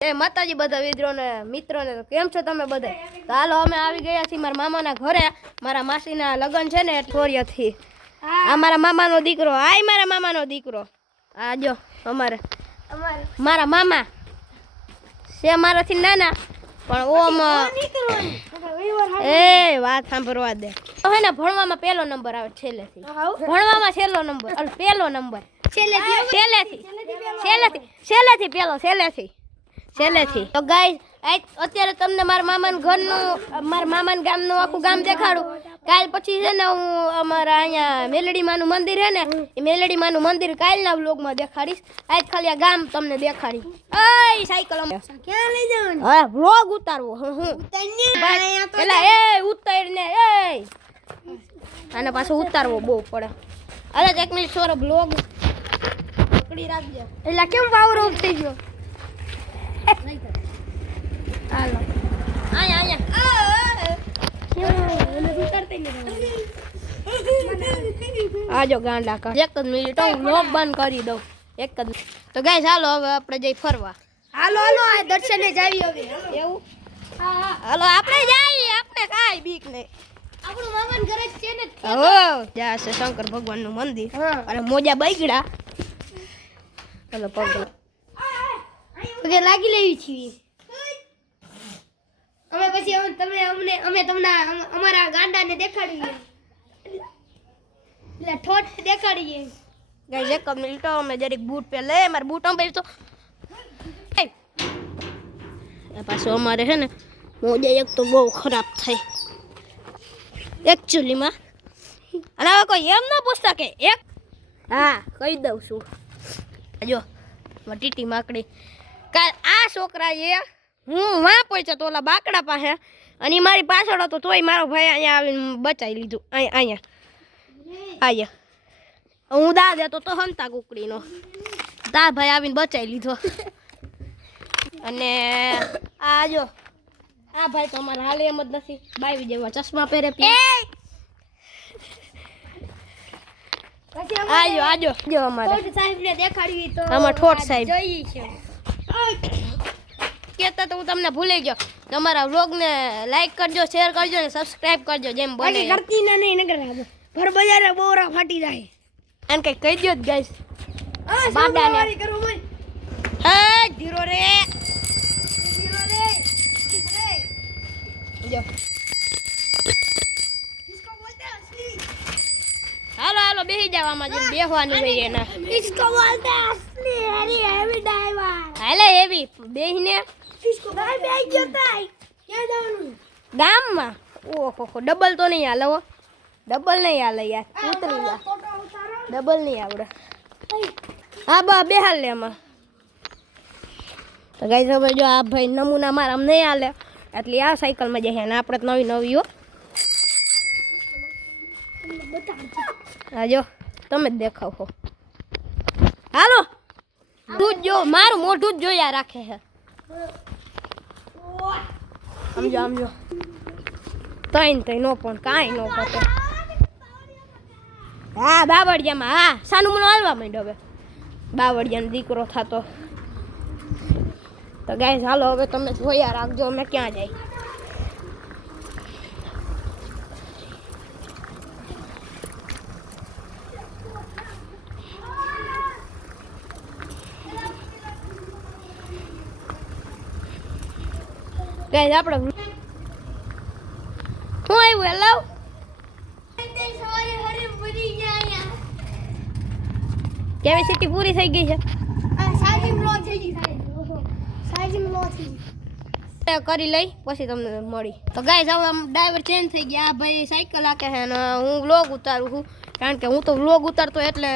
એ માતાજી બધા મિત્રોને તો કેમ છો તમે બધા? તો હાલો અમે આવી ગયા છીએ મારા મામાના ઘરે. મારા માસીના લગ્ન છે ને અઠવાડિયાથી. આ મારા મામાનો દીકરો. આય મારા મામાનો દીકરો. આ જો મારા મામા છે મારાથી નાના પણ ઓમ એ વાત સાંભળવા દે. હે ને ભણવામાં પહેલો નંબર આવે છેલ્લેથી. ભણવામાં છેલ્લો નંબર અને પહેલો નંબર છેલ્લેથી. તો ગાઈસ અત્યારે તમને મારા મામાના ઘરનું મારા મામાના ગામનું આખું ગામ દેખાડું. કાલ પછી છે ને હું અમારા અહીંયા મેલડી માનું મંદિર છે ને એ મેલડી માનું મંદિર કાલના વ્લોગમાં દેખાડીશ. આજ ખાલી આ ગામ તમને દેખાડી. એ સાયકલ ક્યાં લઈ જવાનું? હા વ્લોગ ઉતારવો. હું પેલા એ ઉતારીને એ આને પાછો ઉતારવો બહુ પડે. અરે એક મિનિટ સોરો વ્લોગ પકડી રાખજે. એટલે કેમ પાવર ઓફ થઈ ગયો? હાલો આજો ગાંડા કા એક જ મિનિટ હું વ્લોગ બંધ કરી દઉં. એક જ. તો ગાઈસ હાલો હવે આપણે જઈ ફરવા. હાલો આ દર્શને જાવી હવે. એવું? હાલો આપણે જઈએ. આપણે કાઈ બીક નહીં. આપણું મામાન ઘર જ છે ને. હો જ્યાં છે શંકર ભગવાનનું મંદિર અને મોજા બગડા. હાલો પગલો પગે લાગી લેવી છીએ. અમે પછી અમે તમને અમારા ગાંડાને દેખાડીએ. એટલે ઠોઠ દેખાડીએ. ગાઈસ એક મિનિટ અમે જરીક બૂટ પે લે. માર બૂટ અંબે તો પાછો અમારે છે ને મોજા એક તો બહુ ખરાબ થઈ એકચ્યુઅલીમાં. અને હવે કોઈ એમ ના પૂછતા કે એક હા કહી દઉં છું. જો ટીટી માકડી કાલ આ છોકરાએ હું વાં પહોંચ્યો તો ઓલા બાકડા પાસે અને મારી પાછળ હતો તોય મારો ભાઈ અહીંયા આવીને બચાવી લીધું. અહીંયા હું દા દેતો તો હંતા કુકડીનો દા ભાઈ આવીને બચાવી લીધો. અને આ જો આ ભાઈ તો અમારે હાલે એમ જ નથી. બાવી જેવા ચશ્મા પહેરે. આજો જો અમારે સાહેબને દેખાડવી તો આમાં ઠોઠ સાહેબ જોઈએ છે. કેતા તો હું તમને ભૂલી ગયો. તમારા વ્લોગને લાઈક કરજો, શેર કરજો ને સબસ્ક્રાઇબ કરજો. જેમ બને કરતી ના નહીં નગર ભર બજારે બોરા ફાટી જાય. આને કઈ કહી દો ગાઈસ. બાડાને કરો મન. એ ધીરો રે જો इसको बोलते हैं असली. હાલો બેહી જાવ. આમાં જેમ બેહવાનું હોય એના इसको बोलते हैं असली हेवी ड्राइवर. હાલે હેવી બેહીને इसको ભાઈ બેહી ગયો તાય. ક્યાં જવાનું? ગામમાં. ઓહો ડબલ તો નહીં હાલે હો. ડબલ નહીં હાલે યાર. ઉતરી જા. ડબલ નહીં આવડે. હા બા બેહાલ લે આમાં. તો ગાઈસ હવે જો આ ભાઈ નમૂના મારા આમ નહીં હાલે એટલે આ સાયકલમાં જઈએ ને આપણે નવી હો. હા જો તમે જ દેખાવ છો. હાલો તું જો મારું મોઢું જ જોયા રાખે છે. સમજો તઈ નો પણ કાંઈ નો પતે. હા બાવળિયામાં હા સાનું મને હાલવા માંડ્યો હવે. બાવળિયાનો દીકરો થતો. તો ગાઈસ હાલો હવે તમે જોયા રાખજો અમે ક્યાં જાય. ગાઈસ આપણે હું આવ્યું હેલો કેપેસિટી પૂરી થઈ ગઈ છે. કરી લઈ પછી તમને મળી. તો ગાઈસ હવે ડ્રાઈવર ચેન્જ થઈ ગયા. ભાઈ સાયકલ હાકે છે અને હું વ્લોગ ઉતારું છું કારણ કે હું તો વ્લોગ ઉતારતો એટલે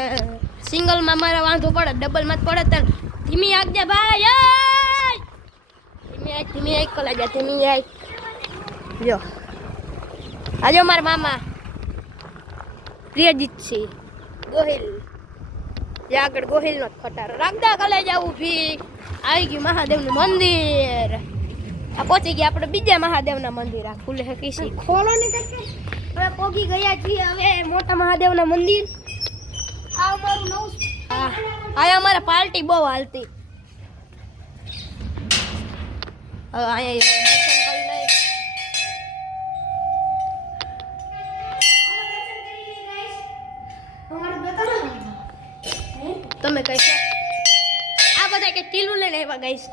સિંગલમાં મારે વાંધો પડે. ડબલમાં જ પડે ત્યારે ધીમી આગજે ભાઈ. ધીમી આગ કલા જા ધીમી આગ. જો આજો મારા મામા પ્રિયજીતસિંહ ગોહિલ. જે આગળ ગોહિલનો જ ખટારો રાખદા કલે જાવ ઊભી. આવી ગયું મહાદેવનું મંદિર. આ પહોંચી ગયા આપણે બીજા મહાદેવના મંદિર. આ ખુલે કીસી ખોલો ને કરકે હવે પહોંચી ગયા છીએ હવે મોટા મહાદેવના મંદિર. આ અમારું નવું આ અમારા પાર્ટી બહુ હાલતી. હવે અહીંયા દર્શન કરી લઈ. તમે કઈ છો? આ બધા કે ટીલું લઈને આવ્યા ગાઈસ.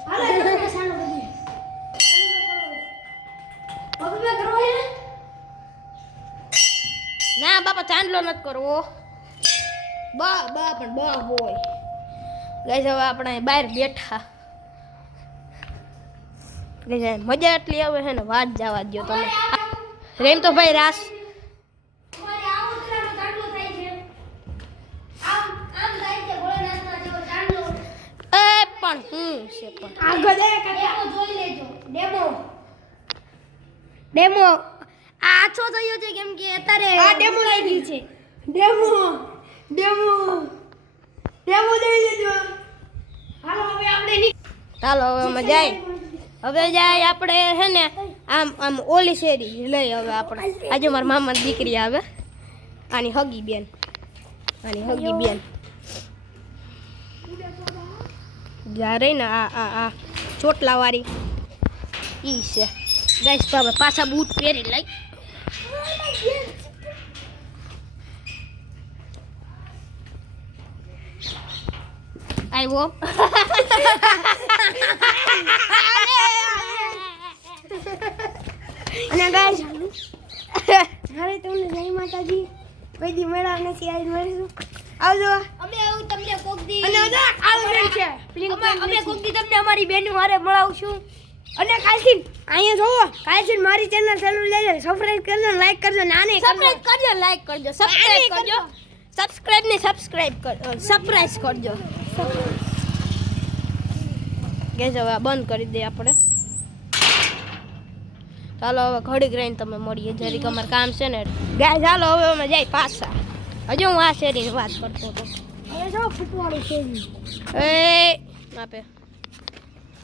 ના બાપા ચાંદલો નથી કરવો. બા બા પણ બા હોય ગાઈસ. હવે આપણે બહાર બેઠા મજા એટલી આવે છે ને વાત જવા દો તમે. રેમ તો ભાઈ રાસ પણ હું છે પણ ડેમો આ આછો થયો છે કેમ કે અત્યારે આ ડેમો લાગી છે. ડેમો ડેમો ડેમો જોઈ લેજો. હાલો હવે આપણે ચાલો હવે અમે જાય. હવે જાય આપણે હે ને આમ આમ ઓલી શેરી લઈ. હવે આપણે આજે મારા મામાની દીકરી આવે. આની હગી બેન જ્યારે ને આ ચોટલા વાળી ઈ છે ગાઈસ. બાબા પાછા બૂટ પહેરી લઈ. આવ્યો અને ગાઈસ અરે તમને જય માતાજી. કોઈ દી મેળા નથી આજ મળીશું. આવજો. અમે આવું તમને કોક દી અને આવું છે. અમે કોક દી તમને અમારી બેનું હારે મળાવશું. અને કાલથી અહીંયા જોવો કાલથી મારી ચેનલ ચાલુ લેજો. સબસ્ક્રાઇબ કરજો, લાઈક કરજો. નાને સબસ્ક્રાઇબ કરજો, લાઈક કરજો, સબસ્ક્રાઇબ કરજો. સબસ્ક્રાઇબ ને સબસ્ક્રાઇબ કરજો, સરપ્રાઈઝ કરજો. ગેસ હવે બંધ કરી દે આપણે. ચાલો હવે ઘડીક રહીને તમે મળીએ. જરીક અમારે કામ છે ને ગાય. ચાલો હવે અમે જાય પાછા. હજુ હું આ શેરીની વાત કરતો હતો. હવે જો ફૂટવાળી શેરી એ આપે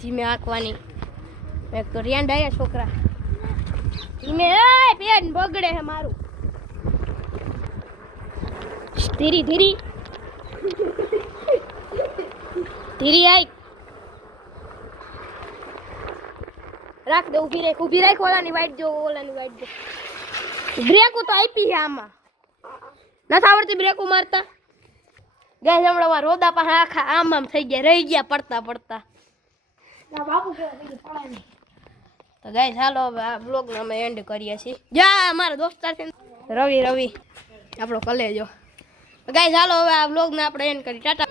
ધીમે આંકવાની. એક તો રિયાન ડાયા છોકરા ધીમે. એ પેન બગડે છે મારું. ધીરી ધીરી ધીરી આઈ રાખ દે. ઊભી રાખ ઓલાની વાઈટ જો. બ્રેકો તો આપી છે આમાં. નથી આવડતી બ્રેકો મારતા. ગેસ હમણાં વાર રોદા પાસે આખા આમ થઈ ગયા, રહી ગયા પડતા. તો ગાઈસ હાલો હવે આ બ્લોગને અમે એન્ડ કરીએ છીએ. જા અમારા દોસ્તાર છે રવિ આપણો કલેજો. ગાઈસ હાલો હવે આ બ્લોગને આપણે એન્ડ કરી. ટાટા.